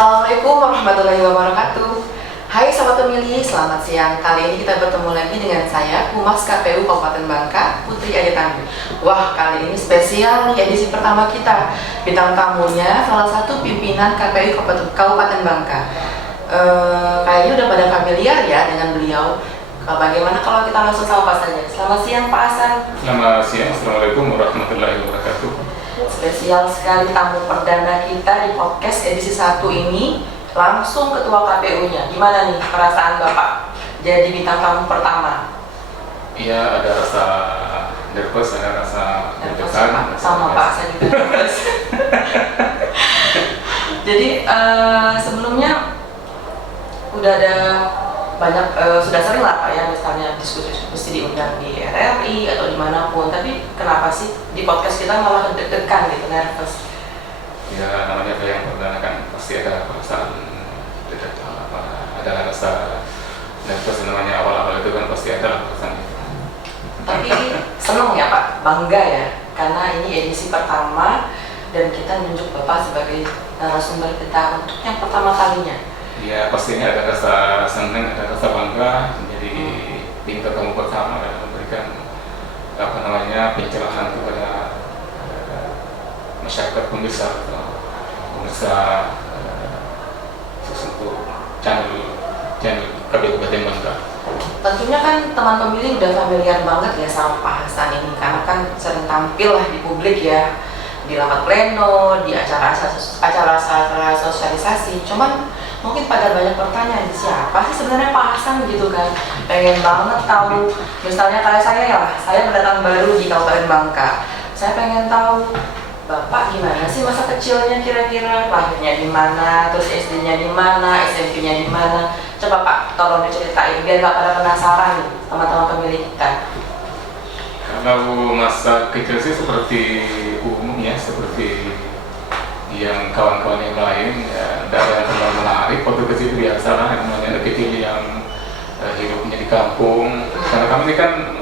Assalamualaikum warahmatullahi wabarakatuh. Hai sahabat pemilih, selamat siang. Kali ini kita bertemu lagi dengan saya, Humas KPU Kabupaten Bangka, Putri Adetanwi. Wah, kali ini spesial nih, edisi pertama kita. Bintang tamunya salah satu pimpinan KPU Kabupaten Bangka. Kayaknya udah pada familiar ya dengan beliau. Bagaimana kalau kita langsung sapa saja? Selamat siang Pak Hasan. Selamat siang, Assalamualaikum warahmatullahi wabarakatuh. Spesial sekali tamu perdana kita di podcast edisi 1 ini, langsung ketua KPU-nya. Gimana nih perasaan Bapak jadi bintang tamu pertama? Iya, ada rasa nervous, ada rasa deg-degan. Sama Pak, saya juga nervous. Jadi sebelumnya udah ada banyak, sudah sering lah Pak ya, misalnya diskusi diundang di RRI atau dimanapun, tapi kenapa sih di podcast kita malah deg-degan gitu, nervous? Ya, namanya yang perdana kan pasti ada perasaan deg-degan, ada rasa nervous, namanya awal-awal itu kan pasti ada perasaan itu. Tapi seneng ya Pak, bangga ya, karena ini edisi pertama dan kita nunjuk Bapak sebagai narasumber kita untuk yang pertama kalinya. Ya, pastinya ada rasa senang, ada rasa bangga menjadi bintang tamu pertama dan memberikan pencerahan kepada masyarakat pemirsa untuk channel KPU Kabupaten Bangka. Tentunya kan teman pemilih udah familiar banget ya sama Pak Hasan ini, karena kan sering tampil lah di publik ya, di rapat pleno, di acara sosialisasi. Cuman mungkin pada banyak pertanyaan, siapa sih sebenarnya Pak Hasan gitu kan? Pengen banget tahu. Misalnya kayak saya ya, saya pendatang baru di Kabupaten Bangka. Saya pengen tahu Bapak gimana sih masa kecilnya kira-kira, lahirnya di mana, terus SD-nya di mana, SMP-nya di mana. Coba Pak, tolong diceritain biar nggak pada penasaran nih teman-teman pemilih kita. Kalau masa kecil sih seperti umumnya, seperti yang kawan-kawan yang lain, ya, tidak ada yang terlalu menarik. Waktu kecil itu biasa lah, namanya anak kecil yang hidupnya di kampung. Karena kami ini kan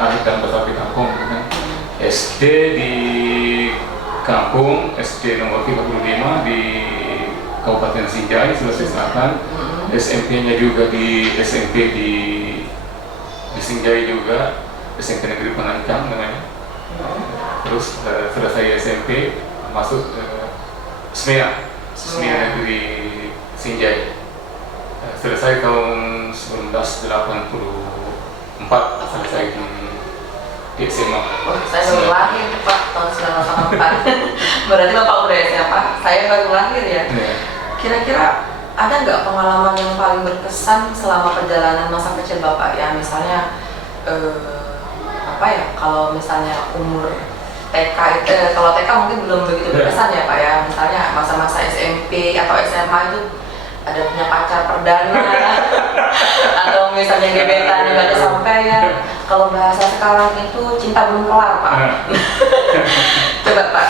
lahir dan besar di kampung, kan. SD di kampung, SD nomor 35 di Kabupaten Sinjai, Sulawesi Selatan. SMP-nya juga di SMP di Sinjai juga, SMP Negeri Penangkang namanya. Terus selesai SMP masuk SMEA Negeri Sinjai. Selesai tahun 1984, selesai di SMA. Oh, saya baru lahir Pak, tahun 1984. Berarti Bapak udah SMA, saya baru lahir ya. Kira-kira ada nggak pengalaman yang paling berkesan selama perjalanan masa kecil Bapak ya? Misalnya kalau misalnya umur TK, kalau TK mungkin belum begitu berkesan ya Pak ya. Misalnya masa-masa SMP atau SMA itu ada punya pacar perdana atau misalnya gebetan yang gak kesampaian. Kalau bahasa sekarang itu cinta belum kelar Pak. Coba Pak,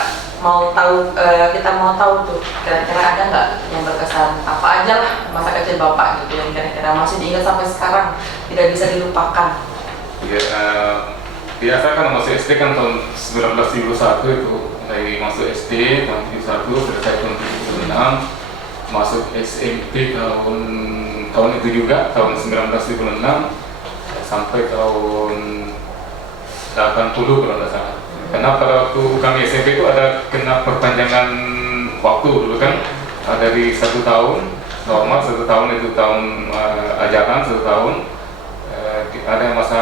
kita mau tahu tuh kira-kira ada nggak yang berkesan, apa aja lah masa kecil Bapak gitu yang kira-kira masih diingat sampai sekarang, tidak bisa dilupakan. Ya, biasa kan masuk SD kan tahun 1971 itu, dari masuk SD tahun 71, selesai tahun 76, masuk SMP tahun itu juga tahun 1976 sampai tahun 80 kalau tidak salah. Karena pada waktu kami SMP itu ada kena perpanjangan waktu dulu kan, dari 1 tahun normal, 1 tahun itu tahun ajaran, 1 tahun ada masa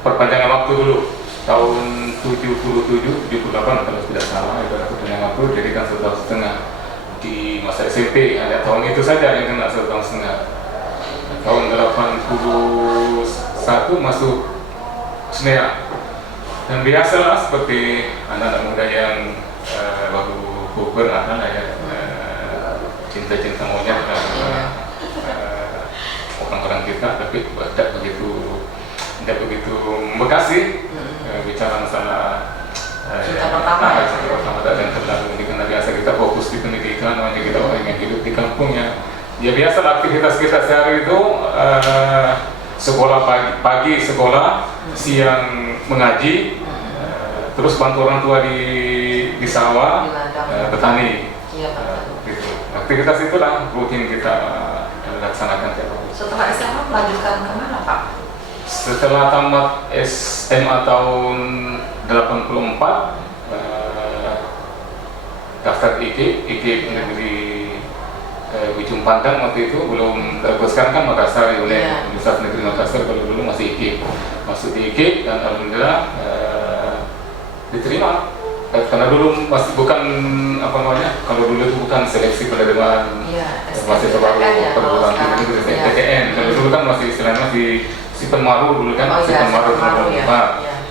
perpanjangan waktu dulu tahun 77, 78 kalau tidak salah, itu ada perpanjangan waktu, jadi kan 1 tahun setengah. Di masa SMP ada tahun itu saja yang kena 1 tahun setengah. Tahun 81 masuk SMEA. Dan biasalah seperti anak-anak muda yang baru puber ada lah ya, cinta-cinta monyet orang-orang kita, tapi tidak begitu membekas sih. Bicara masalah cinta pertama dan terlalu karena biasa kita fokus di pendidikan, namanya kita orang yang hidup di kampung ya. Ya biasa aktivitas kita sehari itu sekolah pagi sekolah, siang mengaji, terus bantu orang tua di sawah, petani. Iya, Pak. Gitu. aktivitas itulah rutin kita laksanakan tiap hari. Setelah SMA melanjutkan kemana Pak? Setelah tamat SMA tahun 84, daftar IKIP negeri Ujung Pandang waktu itu belum teruskan kan Makassar, Universitas Negeri Makassar kalau dulu masih IKIP. Masuk di IKIP dan alhamdulillah diterima. Karena dulu masih bukan apa namanya, kalau dulu itu bukan seleksi penerimaan mahasiswa baru perguruan tinggi itu STTN. Kalau dulu kan masih istilahnya masih si penmaru dulu kan, si penmaru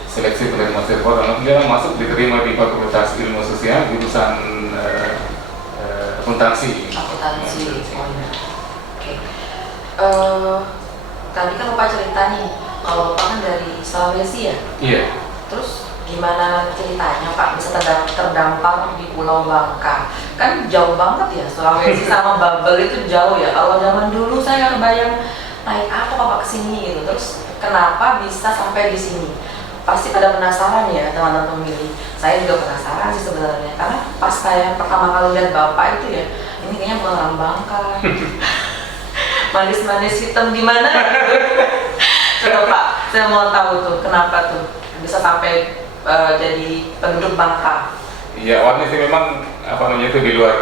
seleksi penerimaan mahasiswa baru. Alhamdulillah masuk diterima di Fakultas Ilmu Sosial jurusan akuntansi. Oke. Tadi kan Bapak cerita nih, kalau Bapak kan dari Sulawesi ya? Iya. Terus gimana ceritanya Pak bisa terdampar di Pulau Bangka? Kan jauh banget ya, Sulawesi sama Babel itu jauh ya. Kalau zaman dulu saya nggak kebayang naik apa Bapak kesini gitu. Terus kenapa bisa sampai di sini? Pasti pada penasaran ya teman-teman pemilih. Saya juga penasaran sih sebenarnya, karena pas saya pertama kali lihat Bapak itu ya, ini kayaknya bukan orang Bangka. Manis-manis hitam gimana? Coba Pak, saya mau tahu tuh kenapa tuh bisa sampai jadi penduduk Bangka. Iya, awalnya sih memang apa namanya itu di luar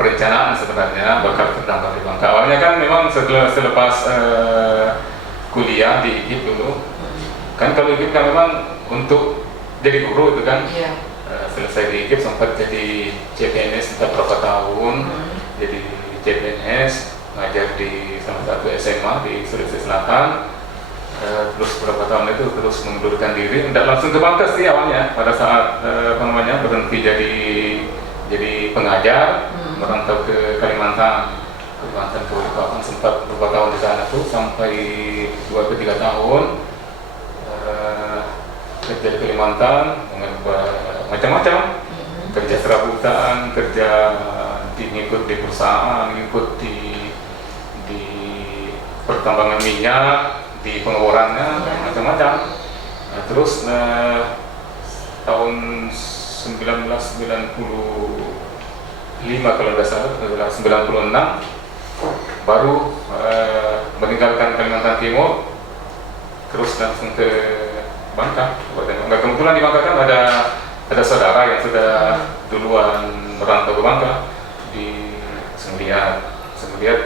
perencanaan sebenarnya bakal terdampar di Bangka. Awalnya kan memang selepas kuliah di IKIP dulu, kan kalau IKIP kan memang untuk jadi guru itu kan, selesai di IKIP sempat jadi CPNS entah berapa tahun, jadi CPNS ngajar di salah satu SMA di Sulawesi Selatan. Terus beberapa tahun itu terus mengundurkan diri, tidak langsung ke Bangka sih awalnya. Pada saat berhenti jadi pengajar, merantau ke Kalimantan, ke Balikpapan, sempat beberapa tahun di sana tuh sampai 2-3 tahun kerja di Kalimantan dengan macam-macam, kerja serabutan, kerja ngikut di perusahaan, ngikut di pertambangan minyak, di pengeborannya macam-macam. Nah, terus tahun 1995 kalau tidak salah, 96 baru meninggalkan Kalimantan Timur, terus langsung ke Bangka. Kebetulan di Bangka kan ada saudara yang sudah duluan merantau ke Bangka di Sengliat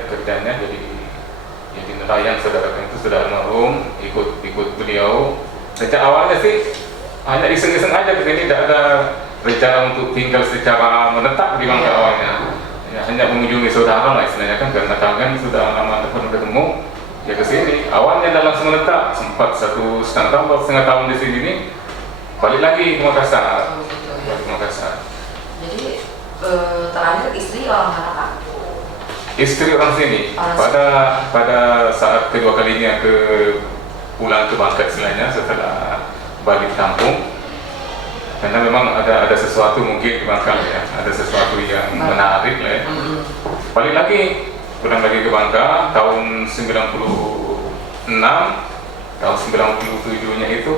kerjanya jadi nelayan. Saudara itu sudah almarhum, ikut beliau. Sejak awalnya sih hanya iseng-iseng aja ke sini, tidak ada rencana untuk tinggal secara menetap di Bangka awalnya. Ya, hanya mengunjungi saudara lah istilahnya kan, karena kangen sudah lama tidak pernah ketemu. Ya ke sini. Awalnya tidak langsung menetap, sempat 1,5 tahun di sini nih, balik lagi ke Makassar. Jadi terakhir istri orang mana Pak? Istri orang sini. Pada saat kedua kalinya pulang ke Bangka istilahnya setelah balik kampung, karena memang ada sesuatu mungkin di Bangka ya, ada sesuatu yang menarik lah ya. Balik lagi, pulang lagi ke Bangka tahun 96, tahun 97-nya itu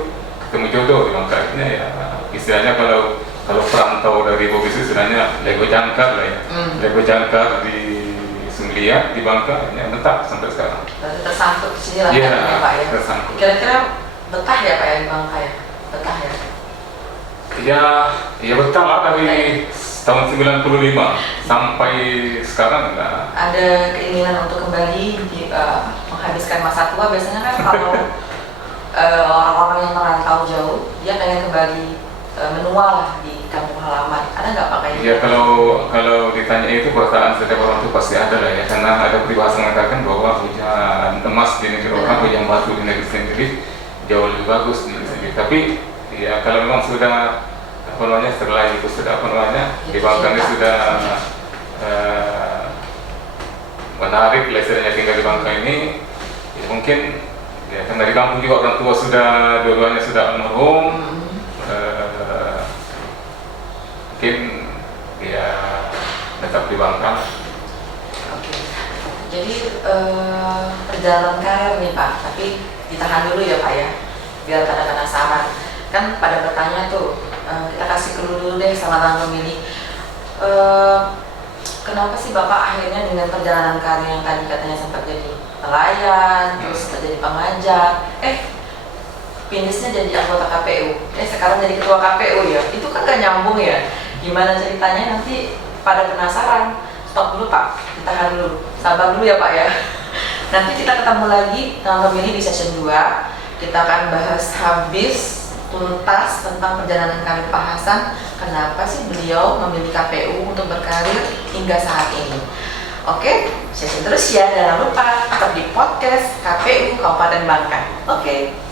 ketemu jodoh di Bangka ya. Istilahnya kalau perantau dari Bugis istilahnya lego jangkar lah ya. Lego jangkar di Sengliat di Bangka ya, tetap sampai sekarang. Berarti tersangkut di sini lah ya Pak ya. Tersangkut. Kira-kira betah ya Pak ya di Bangka ya? Betah ya? Ya betah lah dari tahun 95 sampai sekarang enggak. Ada keinginan untuk kembali menghabiskan masa tua. Biasanya kan kalau orang-orang yang merantau jauh, dia pengen kembali menua lah di kampung halaman. Ada nggak Pak kayak gitu? Ya kalau ditanya itu perasaan setiap orang itu pasti ada lah ya, karena ada peribahasa mengatakan bahwa hujan emas di negeri orang, hujan batu di negeri sendiri jauh lebih bagus di negeri sendiri. Tapi ya kalau memang sudah setelah itu sudah di Bangka ini sudah menarik lah istilahnya tinggal di Bangka ini. Ya mungkin ya kan dari kampung juga orang tua sudah dua-duanya sudah almarhum. Mungkin ya tetap di Bangka. Oke. Jadi perjalanan karir nih Pak, tapi ditahan dulu ya Pak ya, biar pada penasaran. Kan pada bertanya tuh, kita kasih clue dulu deh sama teman pemilih. kenapa sih Bapak akhirnya dengan perjalanan karir yang tadi katanya sempat jadi nelayan, terus jadi pengajak, finishnya jadi anggota KPU, sekarang jadi ketua KPU ya, itu kan gak nyambung ya, gimana ceritanya nanti pada penasaran. Stop dulu Pak, ditahan dulu, sabar dulu ya Pak ya. Nanti kita ketemu lagi dalam pemilih di session 2, kita akan bahas habis tuntas tentang perjalanan karir Pak Hasan, kenapa sih beliau memilih KPU untuk berkarir hingga saat ini. Oke, session terus ya, jangan lupa tetap di podcast KPU Kabupaten Bangka. Oke.